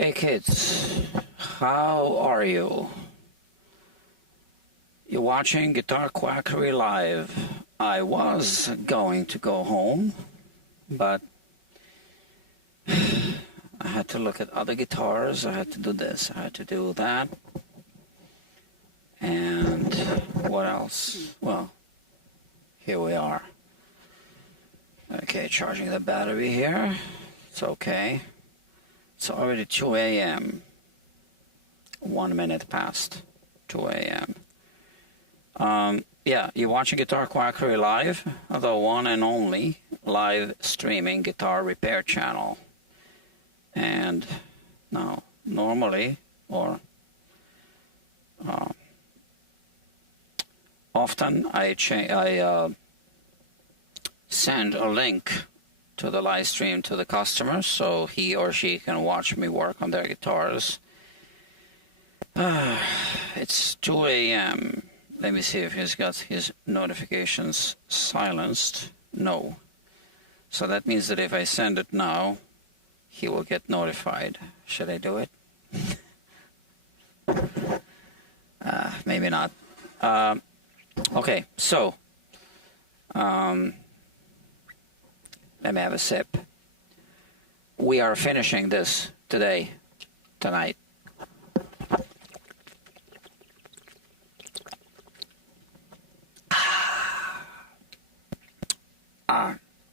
Hey kids, how are you? You're watching Guitar Quackery Live. I was going to go home, but I had to look at other guitars. I had to do this, I had to do that. And what else? Well, here we are. Okay, charging the battery here. It's okay. It's already 2 a.m. 1 minute past 2 a.m. Yeah, you're watching Guitar Quackery Live, the one and only live streaming guitar repair channel. And now, normally, or often, I send a link to the live stream to the customer so he or she can watch me work on their guitars. It's 2 a.m. Let me see if he's got his notifications silenced. No. So that means that if I send it now, he will get notified. Should I do it? Maybe not. Okay, so let me have a sip. We are finishing this tonight.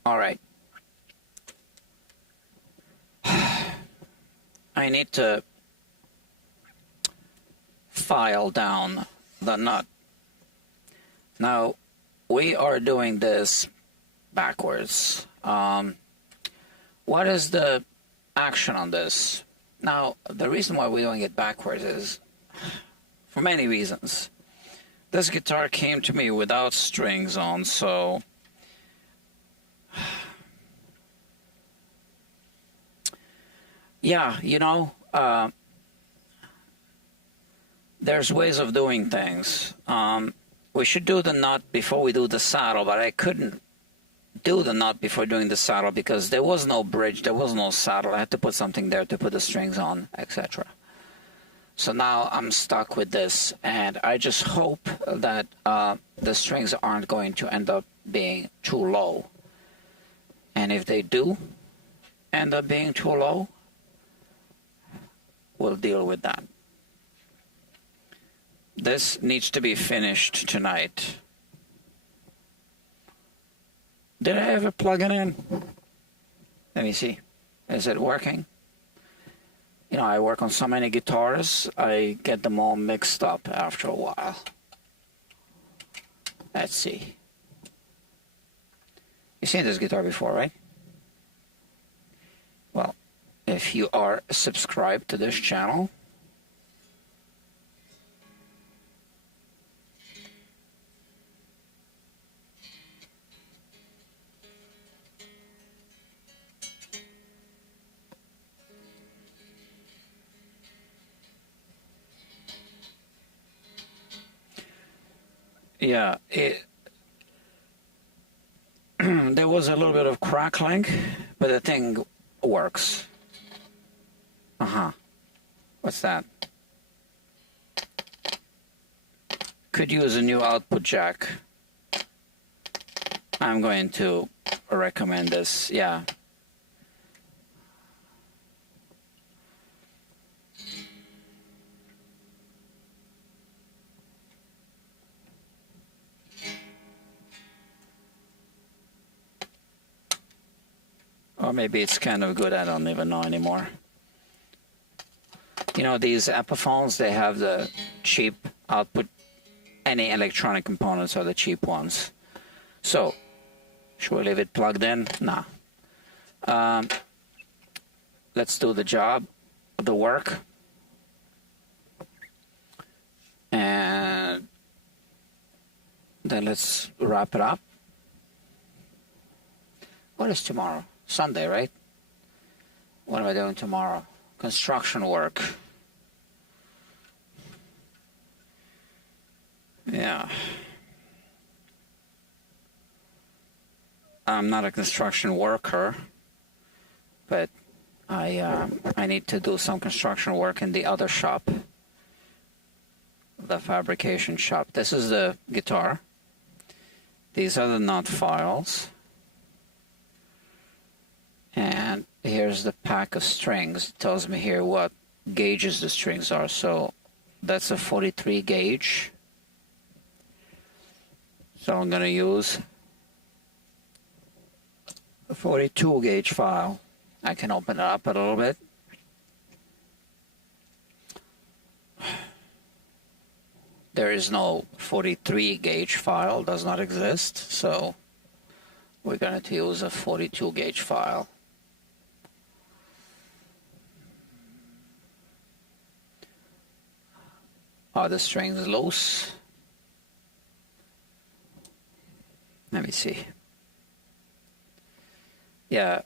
All right. I need to file down the nut. Now, we are doing this backwards. What is the action on this? Now, the reason why we're doing it backwards is for many reasons. This guitar came to me without strings on, so yeah, you know, there's ways of doing things. We should do the nut before we do the saddle, but I couldn't do the nut before doing the saddle because there was no bridge, there was no saddle. I had to put something there to put the strings on, etc. So now I'm stuck with this, and I just hope that the strings aren't going to end up being too low. And if they do end up being too low, we'll deal with that. This needs to be finished tonight. Did I ever plug it in? Let me see. Is it working? You know, I work on so many guitars, I get them all mixed up after a while. Let's see. You've seen this guitar before, right? Well, if you are subscribed to this channel, yeah, there was a little bit of crackling, but the thing works. What's that? Could use a new output jack. I'm going to recommend this, yeah. Or maybe it's kind of good, I don't even know anymore. You know, these Epiphones, they have the cheap output. Any electronic components are the cheap ones. So, should we leave it plugged in? Nah. Let's do the job, the work. And then let's wrap it up. What is tomorrow? Sunday, right? What am I doing tomorrow? Construction work. Yeah. I'm not a construction worker, but I need to do some construction work in the other shop, the fabrication shop. This is the guitar. These are the nut files. And here's the pack of strings. It tells me here what gauges the strings are. So that's a 43 gauge. So I'm going to use a 42 gauge file. I can open it up a little bit. There is no 43 gauge file, does not exist. So we're going to use a 42 gauge file. Are the strings loose? Let me see. Yeah,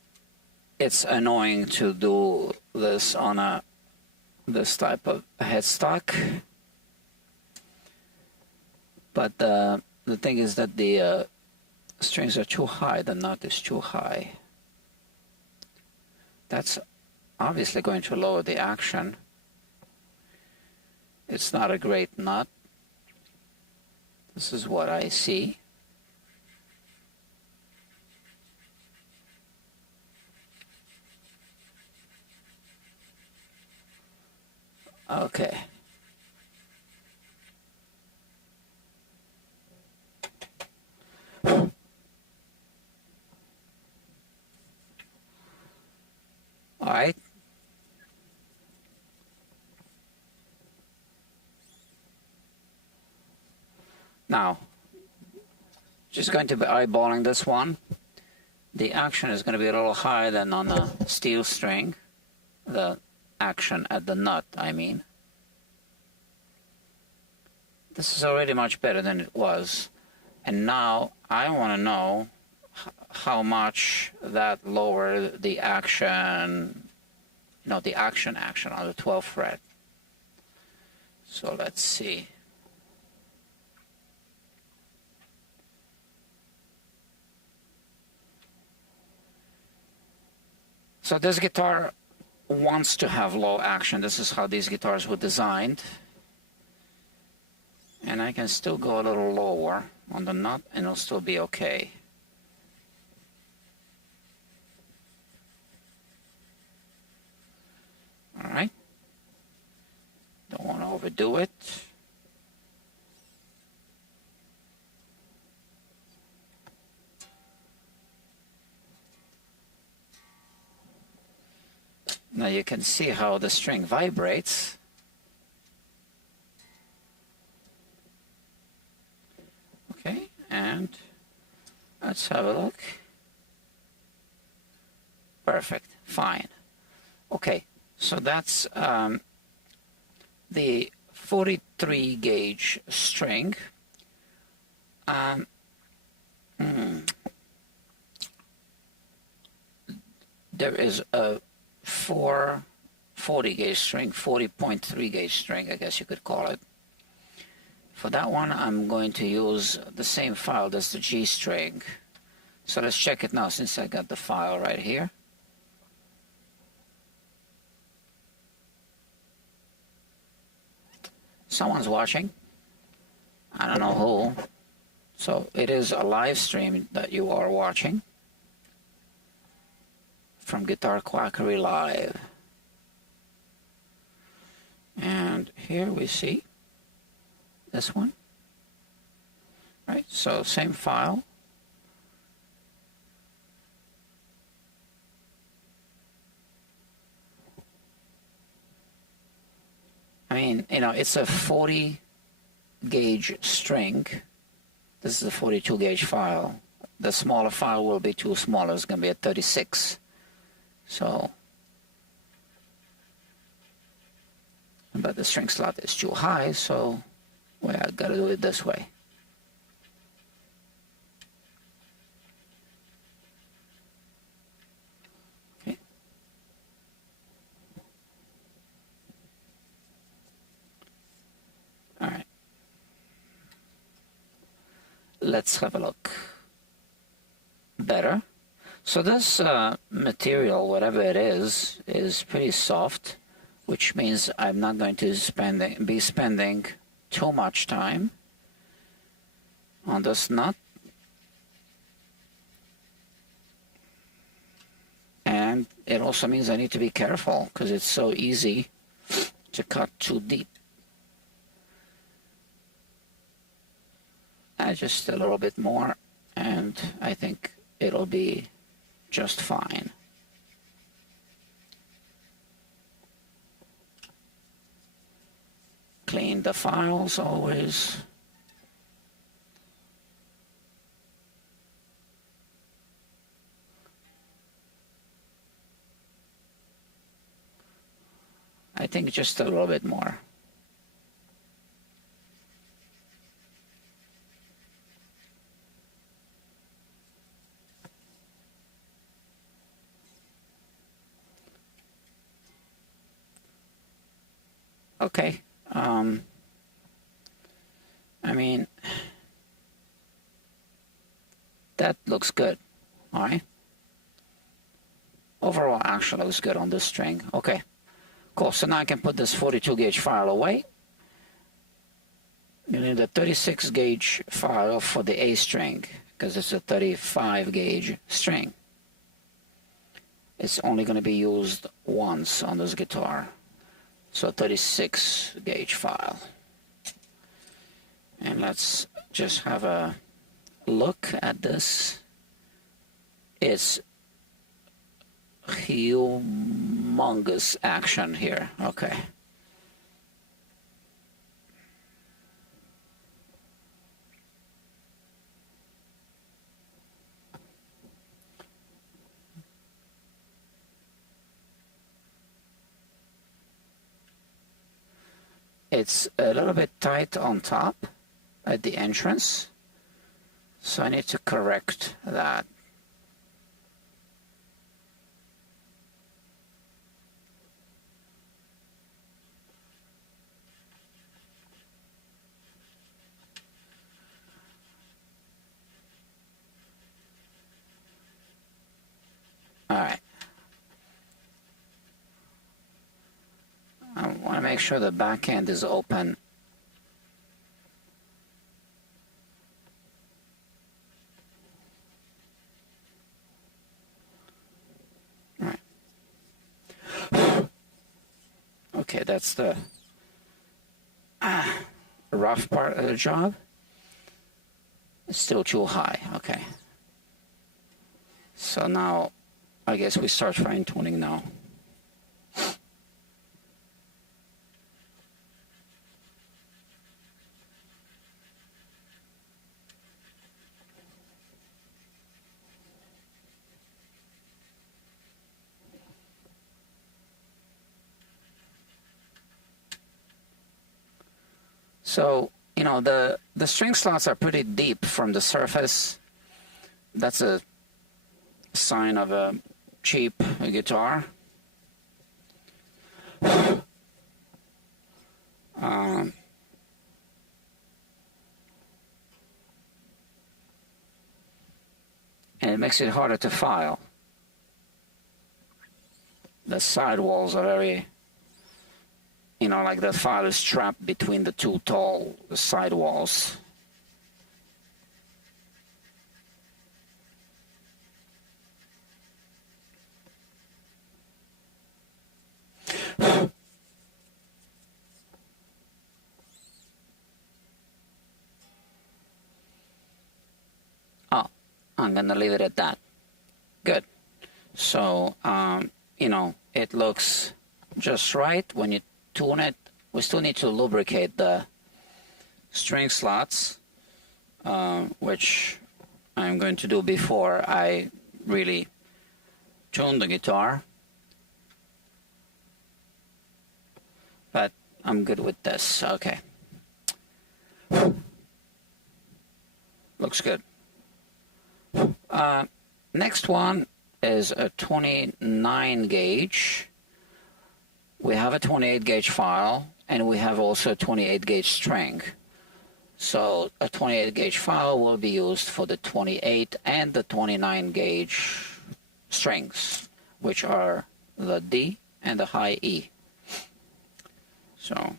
it's annoying to do this on this type of headstock. But the thing is that the strings are too high, the nut is too high. That's obviously going to lower the action. It's not a great nut. This is what I see. Okay. All right. Now, just going to be eyeballing this one. The action is going to be a little higher than on the steel string. The action at the nut, I mean. This is already much better than it was. And now I want to know how much that lowered the action, the action on the 12th fret. So let's see. So this guitar wants to have low action. This is how these guitars were designed. And I can still go a little lower on the nut and it'll still be okay. All right. Don't want to overdo it. Now you can see how the string vibrates. Okay, and let's have a look. Perfect, fine. Okay, so that's the 43 gauge string. There is a 40 gauge string, 40.3 gauge string, I guess you could call it. For that one, I'm going to use the same file as the G string. So let's check it now since I got the file right here. Someone's watching. I don't know who. So it is a live stream that you are watching from Guitar Quackery Live. And here we see this one. Right, so same file. I mean, it's a 40 gauge string. This is a 42 gauge file. The smaller file will be too small. It's going to be a 36. So, but the string slot is too high, so I got to do it this way. Okay. All right. Let's have a look. Better. So this material, whatever it is pretty soft, which means I'm not going to be spending too much time on this nut. And it also means I need to be careful because it's so easy to cut too deep. Just a little bit more, and I think it'll be just fine. Clean the files always. I think just a little bit more. Okay, I mean, that looks good, all right? Overall, actually looks good on this string. Okay, cool. So now I can put this 42 gauge file away. You need a 36 gauge file for the A string because it's a 35 gauge string. It's only going to be used once on this guitar. So 36 gauge file. And let's just have a look at this. It's humongous action here. Okay. It's a little bit tight on top at the entrance, so I need to correct that. All right. I want to make sure the back end is open. All right. Okay, that's the rough part of the job. It's still too high. Okay. So now, I guess we start fine tuning now. So, you know, the string slots are pretty deep from the surface. That's a sign of a cheap guitar. And it makes it harder to file. The sidewalls are very, you know, like the file is trapped between the two tall sidewalls. Oh, I'm gonna leave it at that. Good. So, you know, it looks just right when you tune it. We still need to lubricate the string slots, which I'm going to do before I really tune the guitar. But I'm good with this. Okay. Looks good. Next one is a 29 gauge. We have a 28 gauge file, and we have also a 28 gauge string. So a 28 gauge file will be used for the 28 and the 29 gauge strings, which are the D and the high E. So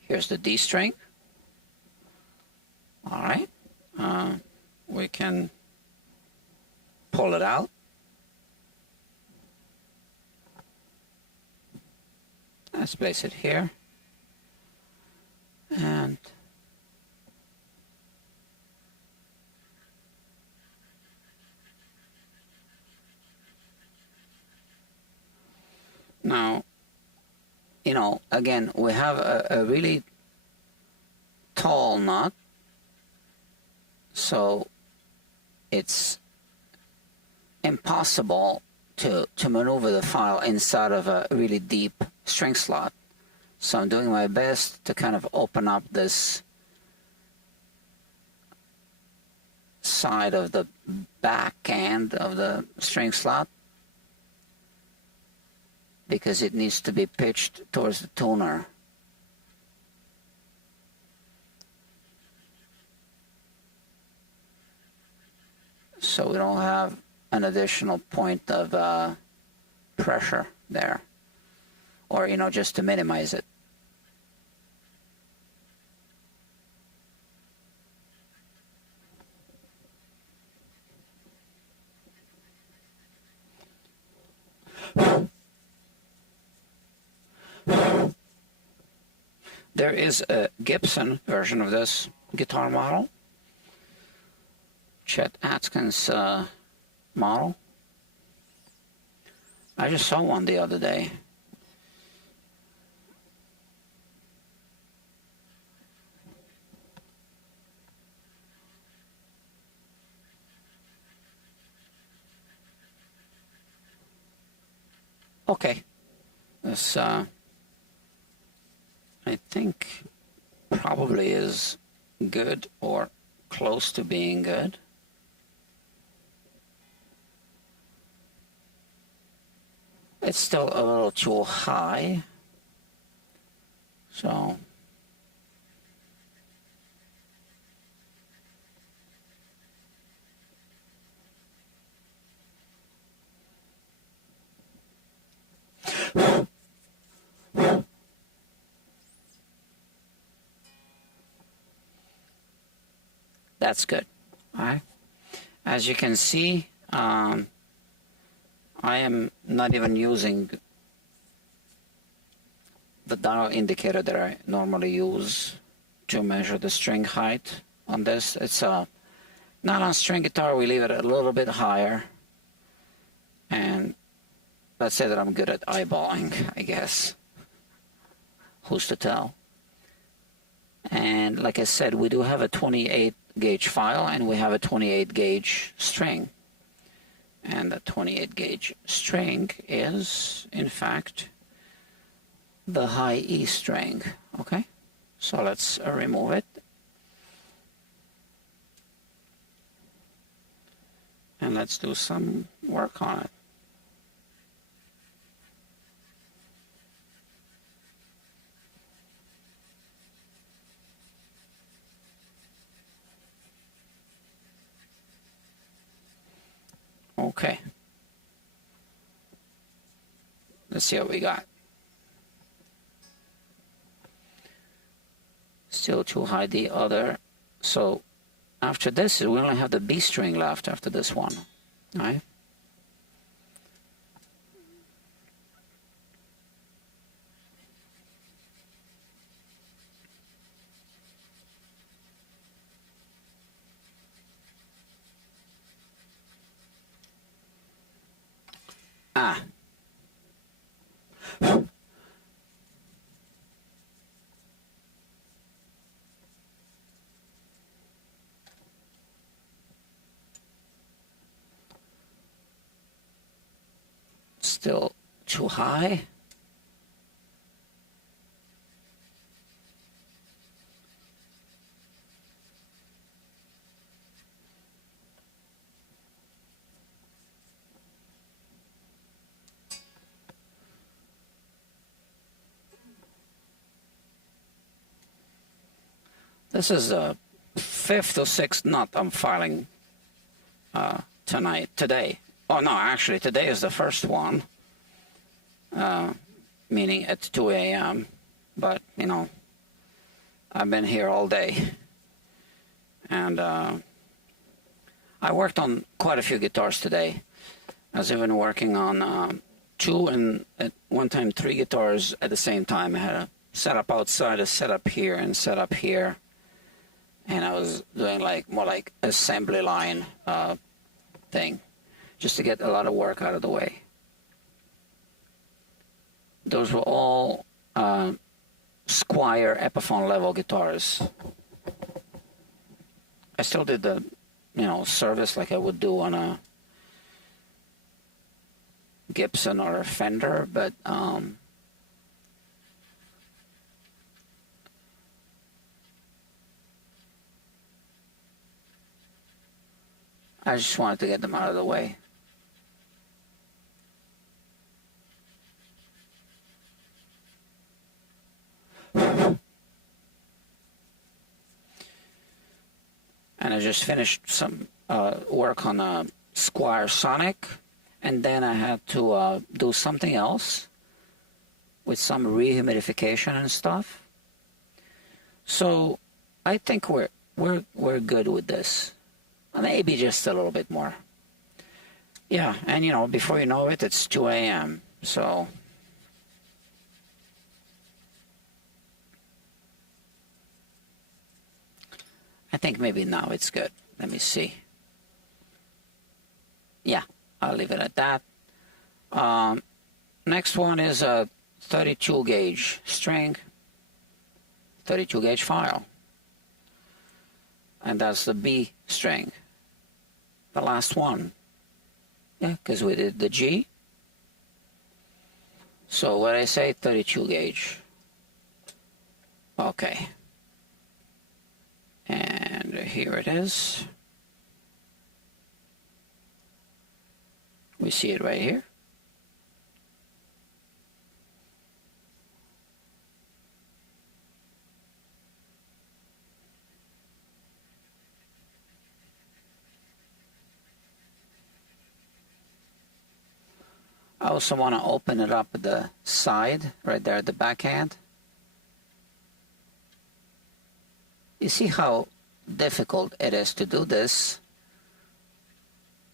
here's the D string. All right, we can pull it out. Let's place it here. And now, you know, again, we have a really tall knot, so it's impossible to maneuver the file inside of a really deep string slot. So I'm doing my best to kind of open up this side of the back end of the string slot, because it needs to be pitched towards the tuner. So we don't have an additional point of pressure there, or, you know, just to minimize it. There is a Gibson version of this guitar model, Chet Atkins model. I just saw one the other day. Okay, this I think probably is good or close to being good. It's still a little too high, so that's good. All right. As you can see, I am not even using the dial indicator that I normally use to measure the string height on this. It's a nylon string guitar. We leave it a little bit higher, and let's say that I'm good at eyeballing, I guess. Who's to tell? And like I said, we do have a 28 gauge file, and we have a 28 gauge string. And the 28 gauge string is, in fact, the high E string. Okay, so let's remove it. And let's do some work on it. Okay, let's see what we got. Still too high the other. So after this, we only have the B string left after this one. All right. Ah. Still too high. This is a 5th or 6th knot I'm filing today. Oh no, actually today is the first one, meaning at 2 a.m. But you know, I've been here all day, and I worked on quite a few guitars today. I was even working on two and at one time 3 guitars at the same time. I had a setup outside, a setup here, and setup here, and I was doing like more like assembly line thing, just to get a lot of work out of the way. Those were all Squier Epiphone level guitars. I still did the, you know, service like I would do on a Gibson or a Fender, but I just wanted to get them out of the way. And I just finished some work on a Squier Sonic, and then I had to do something else with some rehumidification and stuff. So I think we're good with this. Maybe just a little bit more. Yeah, and you know, before you know it, it's 2 a.m. So I think maybe now it's good. Let me see. Yeah, I'll leave it at that. Next one is a 32 gauge string, 32 gauge file. And that's the B string, the last one. Yeah, because we did the G. So what I say, 32 gauge. Okay. And here it is. We see it right here. I also want to open it up at the side, right there at the backhand. You see how difficult it is to do this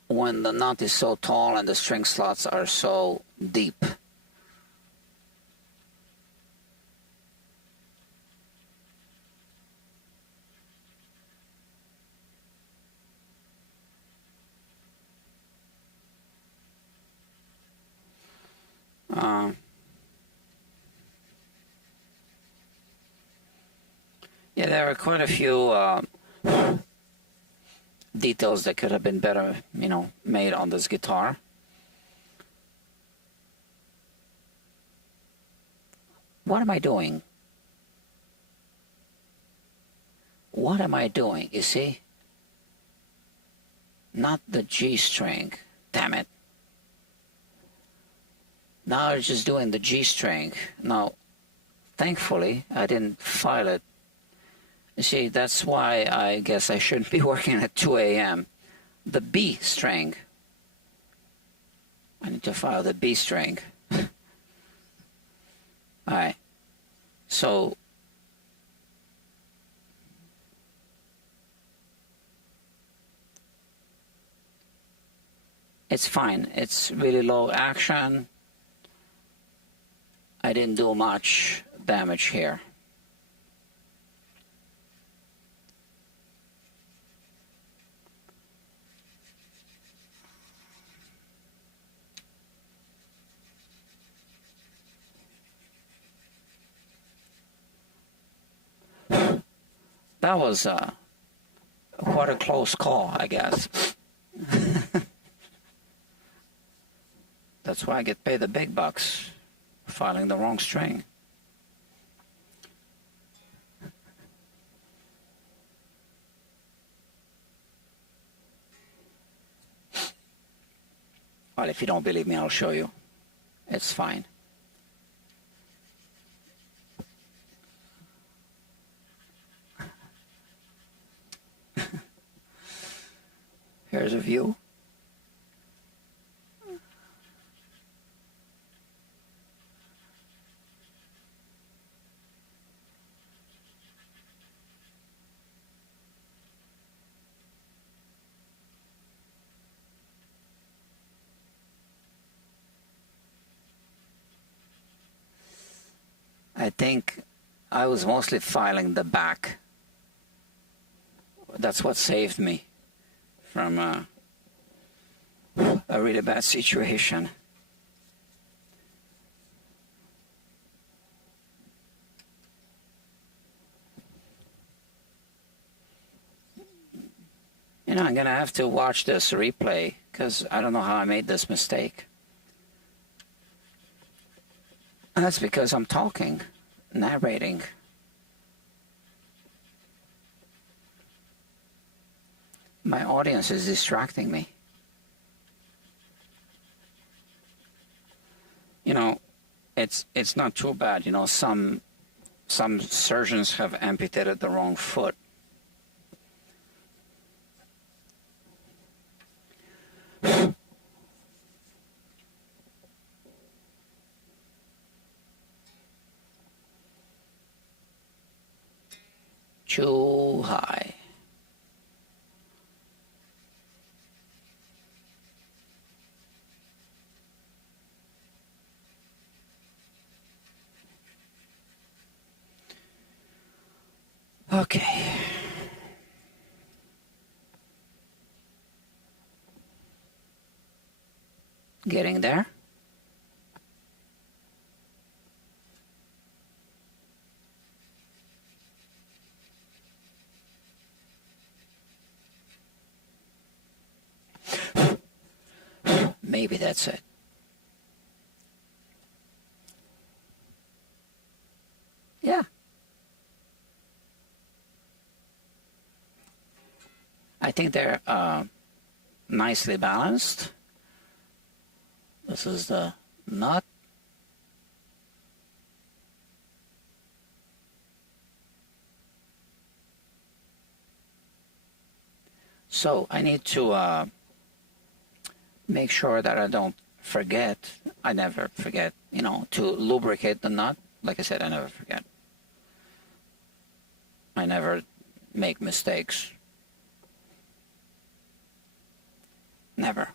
when the nut is so tall and the string slots are so deep. Yeah, there are quite a few details that could have been better, you know, made on this guitar. What am I doing? What am I doing? You see? Not the G string. Damn it. Now I'm just doing the G string. Now, thankfully, I didn't file it. You see, that's why I guess I shouldn't be working at 2 a.m. The B string. I need to file the B string. Alright. So, it's fine. It's really low action. I didn't do much damage here. That was quite a close call, I guess. That's why I get paid the big bucks for filing the wrong string. Well, if you don't believe me, I'll show you. It's fine. Here's a view. I think I was mostly filing the back. That's what saved me from a really bad situation. You know, I'm gonna have to watch this replay because I don't know how I made this mistake. And that's because I'm talking, narrating. My audience is distracting me. You know, it's not too bad. You know, some surgeons have amputated the wrong foot. Too high. Okay. Getting there. Maybe that's it. Yeah. I think they're nicely balanced. This is the nut. So I need to make sure that I don't forget. I never forget, you know, to lubricate the nut. Like I said, I never forget. I never make mistakes. Never.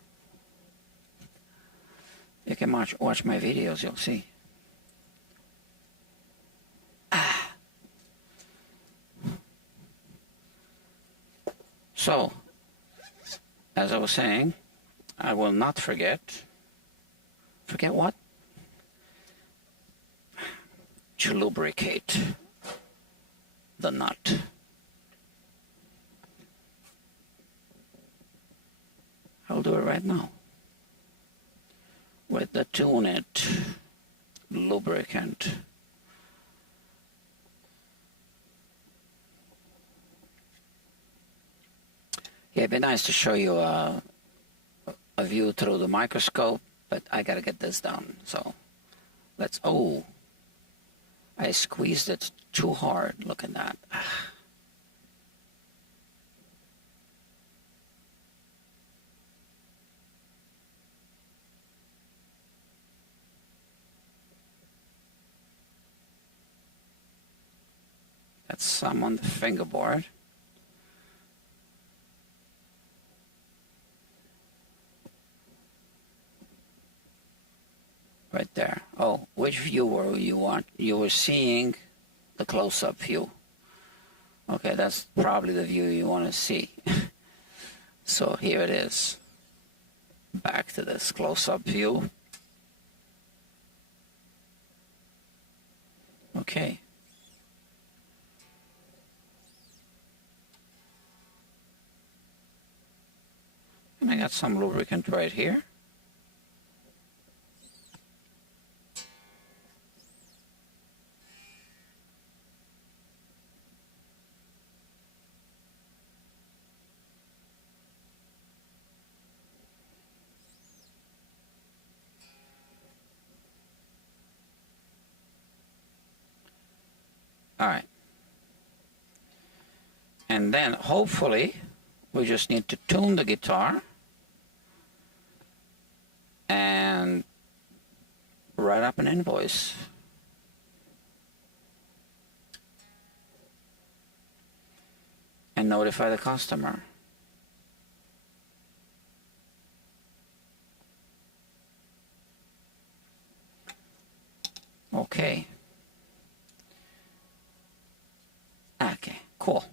You can watch my videos, you'll see. So, as I was saying, I will not forget. Forget what? To lubricate the nut. I'll do it right now with the Tune It lubricant. Yeah, it'd be nice to show you a view through the microscope, but I gotta get this done. So let's, oh, I squeezed it too hard. Look at that. That's some on the fingerboard. Right there. Oh, which view were you want? You were seeing the close-up view. Okay, that's probably the view you want to see. So here it is. Back to this close-up view. Okay. And I got some lubricant right here. All right. And then hopefully We just need to tune the guitar and write up an invoice. And notify the customer. Okay. Okay, cool.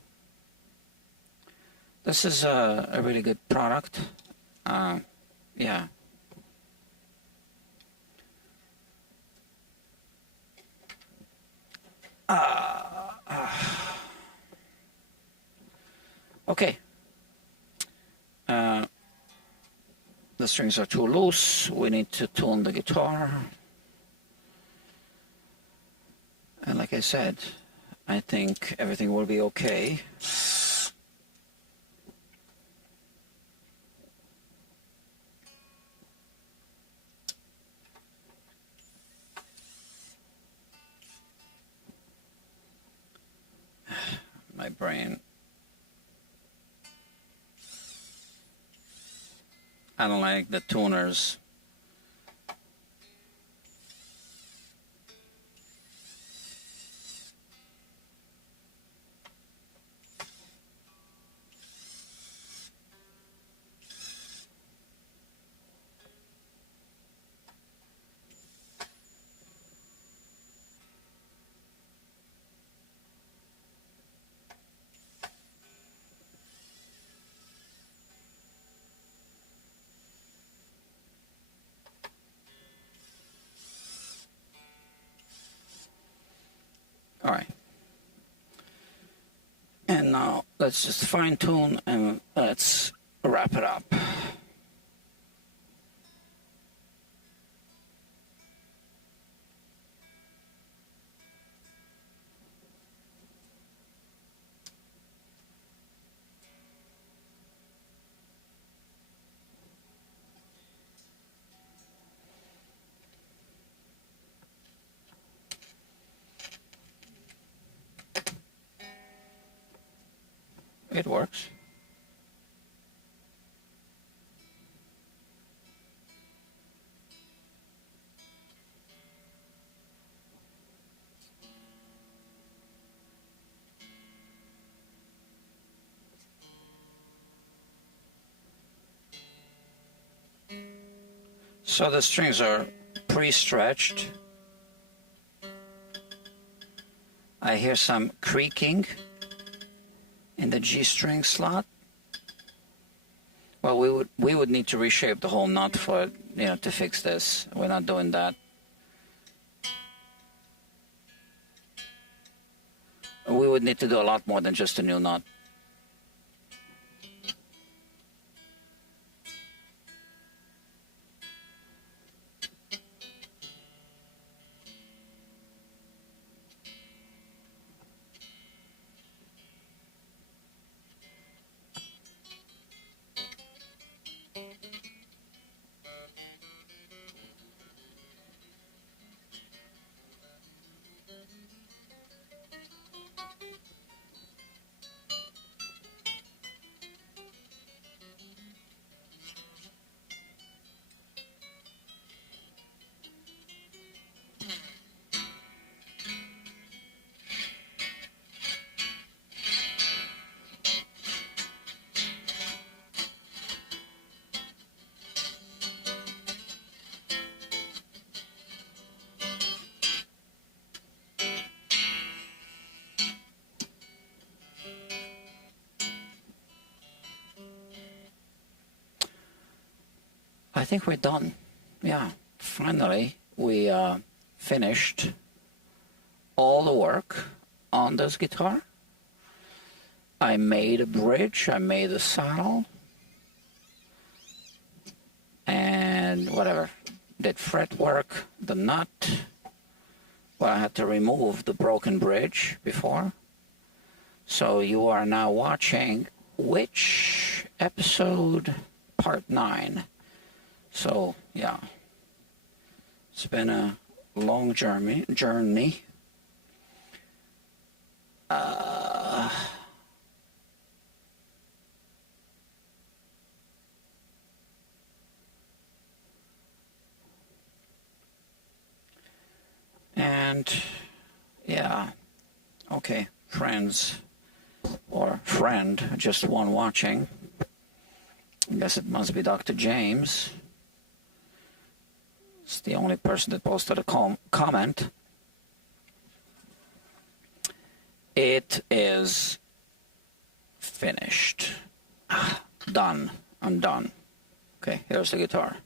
This is a really good product. Yeah. Okay. The strings are too loose. We need to tune the guitar. And like I said, I think everything will be okay. My brain. I don't like the tuners. All right. And now let's just fine tune and let's wrap it up. It works. So the strings are pre-stretched. I hear some creaking in the G string slot. Well, we would need to reshape the whole nut for, to fix this. We're not doing that. We would need to do a lot more than just a new nut. I think we're done. Yeah, finally we finished all the work on this guitar. I made a bridge, I made a saddle, and whatever. Did fret work, the nut. Well, I had to remove the broken bridge before. So you are now watching which episode? Part 9. So, yeah, it's been a long journey. And yeah, okay, friends or friend, just one watching. I guess it must be Dr. James. It's the only person that posted a comment. It is finished. Done. I'm done. Okay, here's the guitar.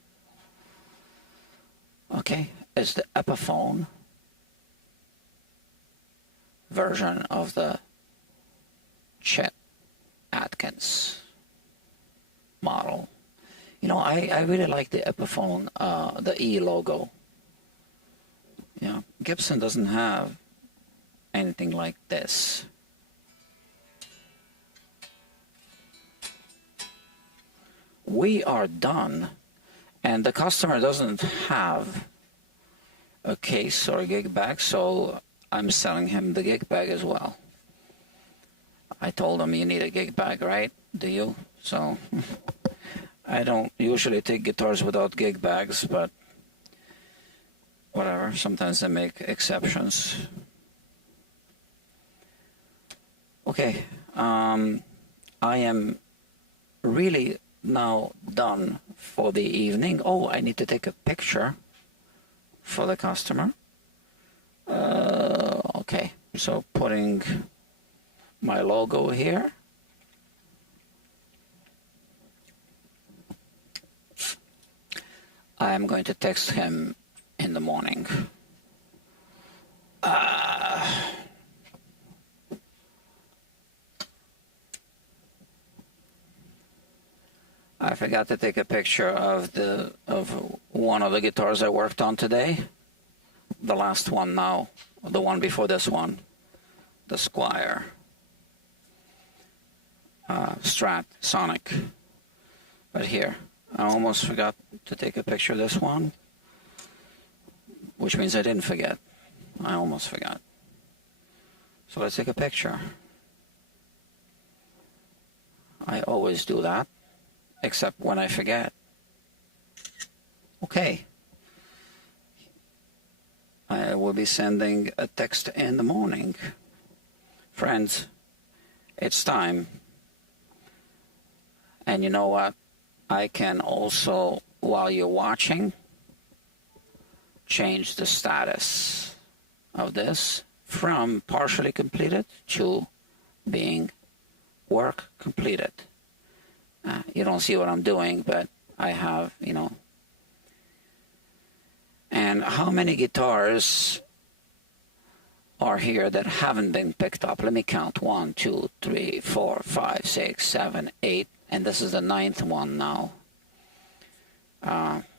Okay, it's the Epiphone version of the Chet Atkins model. You know, I really like the Epiphone, the E logo. You know, Gibson doesn't have anything like this. We are done, and the customer doesn't have a case or a gig bag, so I'm selling him the gig bag as well. I told him, you need a gig bag, right? Do you? So I don't usually take guitars without gig bags, but whatever. Sometimes I make exceptions. Okay, I am really now done for the evening. Oh, I need to take a picture for the customer. Okay, so putting my logo here. I am going to text him in the morning. I forgot to take a picture of one of the guitars I worked on today. The last one now, the one before this one, the Squire Strat Sonic. But here, I almost forgot to take a picture of this one, which means I didn't forget. I almost forgot. So let's take a picture. I always do that, except when I forget. Okay. I will be sending a text in the morning. Friends, it's time. And you know what? I can also, while you're watching, change the status of this from partially completed to being work completed. You don't see what I'm doing, but I have, you know. And how many guitars are here that haven't been picked up? Let me count. 1, 2, 3, 4, 5, 6, 7, 8. And this is the 9th one now.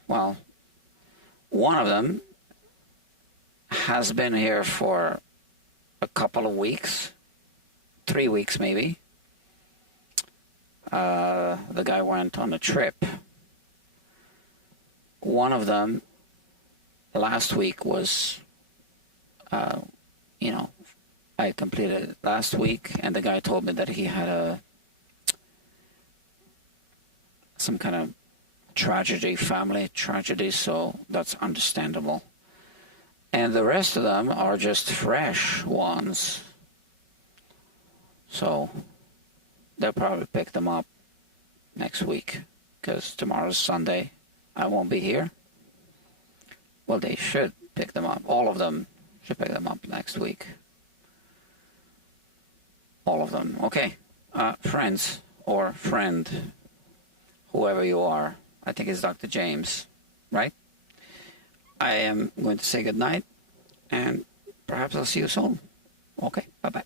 Well, one of them has been here for a couple of weeks, 3 weeks maybe. The guy went on a trip. One of them last week was, you know, I completed it last week, and the guy told me that he had some kind of tragedy, family tragedy, so that's understandable. And the rest of them are just fresh ones. So they'll probably pick them up next week, because tomorrow's Sunday. I won't be here. Well, they should pick them up. All of them should pick them up next week. All of them. Okay. Friends or friend, whoever you are, I think it's Dr. James, right? I am going to say good night, and perhaps I'll see you soon. Okay, bye-bye.